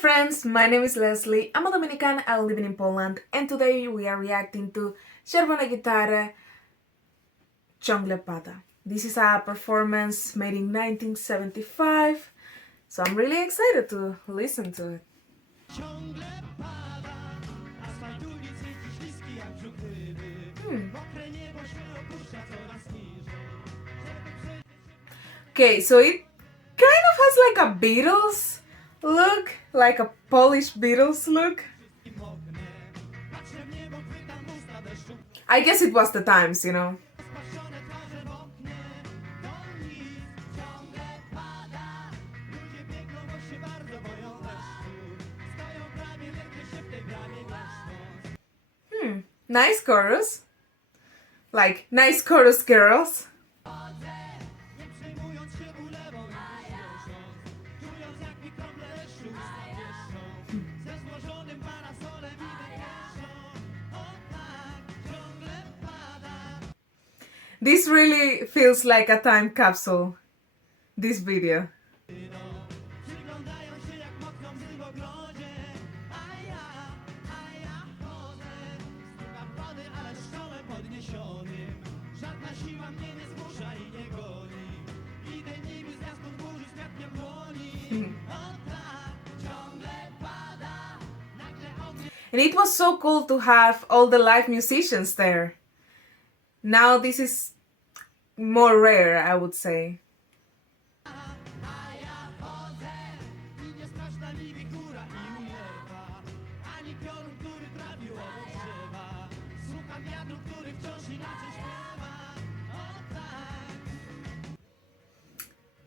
friends, my name is Leslie. I'm a Dominican, I live in Poland, and today we are reacting to Czerwone Gitary, Ciągle. This is a performance made in 1975, so I'm really excited to listen to it. Okay, so it kind of has like a Beatles look, like a Polish Beatles look. I guess it was the times, you know. Nice chorus. Like, nice chorus, girls. This really feels like a time capsule, this video. And it was so cool to have all the live musicians there. Now this is more rare, I would say.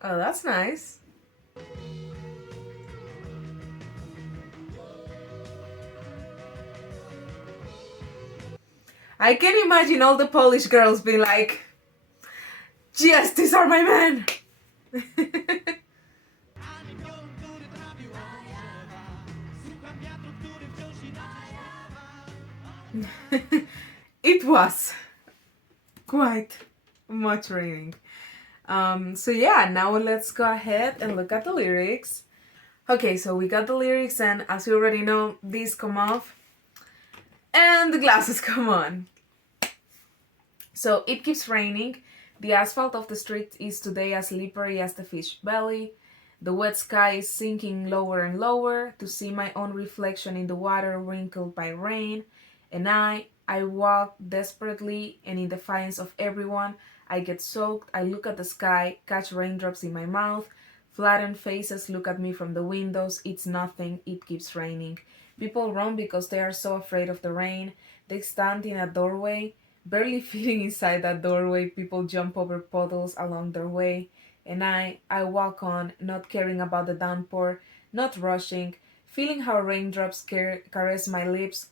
Oh, that's nice. I can imagine all the Polish girls being like, yes, these are my men! It was quite much raining. So yeah, now let's go ahead and look at the lyrics. Okay, so we got the lyrics, and as you already know, these come off and the glasses come on. So it keeps raining. The asphalt of the street is today as slippery as the fish belly. The wet sky is sinking lower and lower to see my own reflection in the water wrinkled by rain. And I walk desperately, and in defiance of everyone, I get soaked. I look at the sky, catch raindrops in my mouth. Flattened faces look at me from the windows. It's nothing, it keeps raining. People run because they are so afraid of the rain. They stand in a doorway, barely fitting inside that doorway. People jump over puddles along their way. And I walk on, not caring about the downpour, not rushing, feeling how raindrops caress my lips.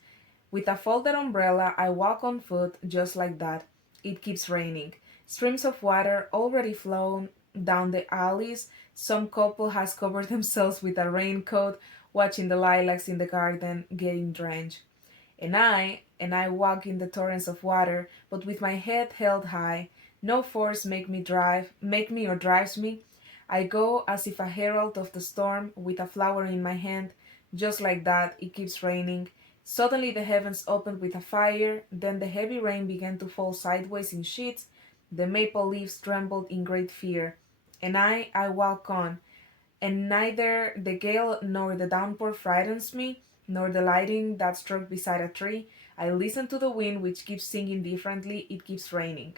With a folded umbrella, I walk on foot just like that. It keeps raining. Streams of water already flown down the alleys. Some couple has covered themselves with a raincoat, watching the lilacs in the garden getting drenched. And I walk in the torrents of water, but with my head held high. No force make me or drives me. I go as if a herald of the storm, with a flower in my hand. Just like that, it keeps raining. Suddenly the heavens opened with a fire, then the heavy rain began to fall sideways in sheets. The maple leaves trembled in great fear. And I walk on, and neither the gale nor the downpour frightens me, nor the lightning that struck beside a tree. I listen to the wind, which keeps singing differently. It keeps raining.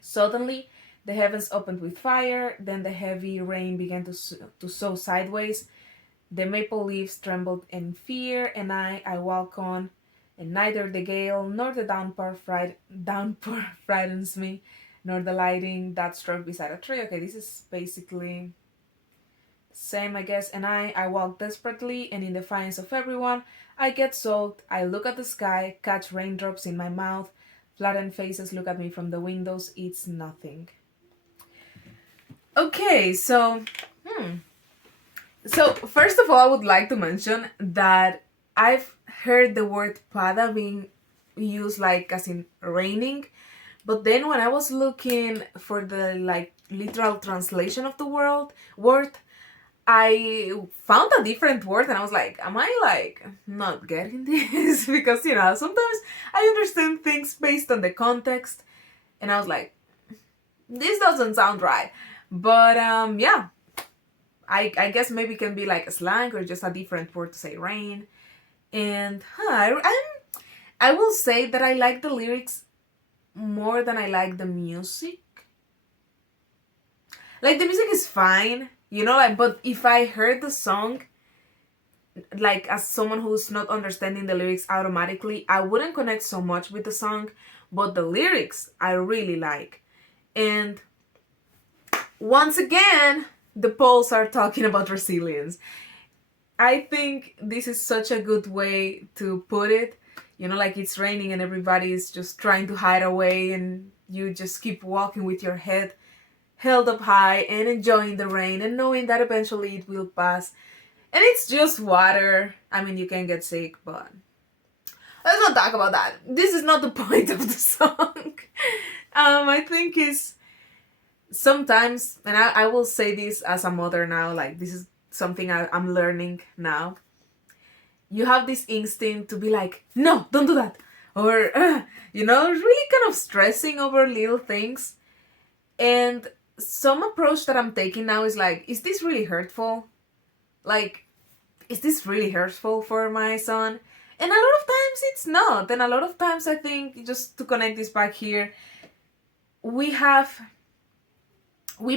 Suddenly the heavens opened with fire, then the heavy rain began to sow sideways. The maple leaves trembled in fear, and I walk on, and neither the gale nor the downpour frightens me, nor the lightning that struck beside a tree. Okay, this is basically the same, I guess. And I walk desperately, and in defiance of everyone, I get soaked. I look at the sky, catch raindrops in my mouth. Flattened faces look at me from the windows. It's nothing. Okay, so So, first of all, I would like to mention that I've heard the word pada being used like as in raining, but then when I was looking for the like literal translation of the word, I found a different word and I was like, am I like not getting this? Because, you know, sometimes I understand things based on the context and I was like, this doesn't sound right. But yeah, I guess maybe it can be like a slang or just a different word to say rain. And I will say that I like the lyrics more than I like the music. Like the music is fine, you know, like, but if I heard the song, like as someone who's not understanding the lyrics automatically, I wouldn't connect so much with the song, but the lyrics I really like. And once again, the polls are talking about resilience. I think this is such a good way to put it. You know, like it's raining and everybody is just trying to hide away and you just keep walking with your head held up high and enjoying the rain and knowing that eventually it will pass. And it's just water. I mean, you can get sick, but let's not talk about that. This is not the point of the song. I think is sometimes, and I will say this as a mother now, like this is something I'm learning now. You have this instinct to be like, no, don't do that. Or, you know, really kind of stressing over little things. And some approach that I'm taking now is like, is this really hurtful? Like, is this really hurtful for my son? And a lot of times it's not. And a lot of times I think, just to connect this back here, we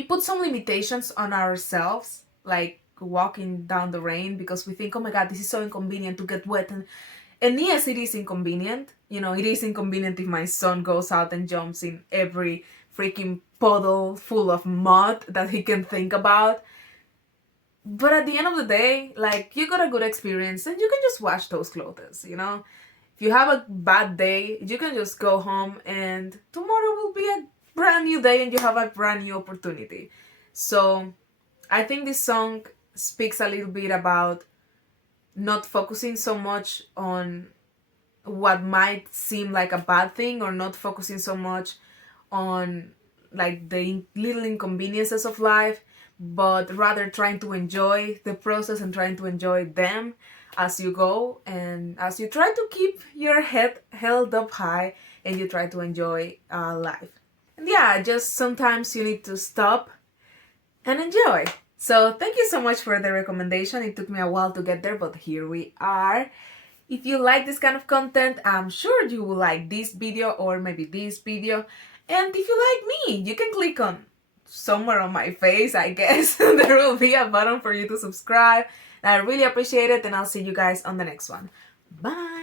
put some limitations on ourselves, like walking down the rain, because we think, oh my god, this is so inconvenient to get wet. And yes, it is inconvenient. You know, it is inconvenient if my son goes out and jumps in every freaking puddle full of mud that he can think about. But at the end of the day, like, you got a good experience and you can just wash those clothes, you know? If you have a bad day, you can just go home and tomorrow will be a brand new day and you have a brand new opportunity. So I think this song speaks a little bit about not focusing so much on what might seem like a bad thing, or not focusing so much on like the little inconveniences of life, but rather trying to enjoy the process and trying to enjoy them as you go and as you try to keep your head held up high and you try to enjoy life. And yeah, just sometimes you need to stop and enjoy. So thank you so much for the recommendation. It took me a while to get there, but here we are. If you like this kind of content, I'm sure you will like this video or maybe this video. And if you like me, you can click on somewhere on my face, I guess. There will be a button for you to subscribe. I really appreciate it, and I'll see you guys on the next one. Bye!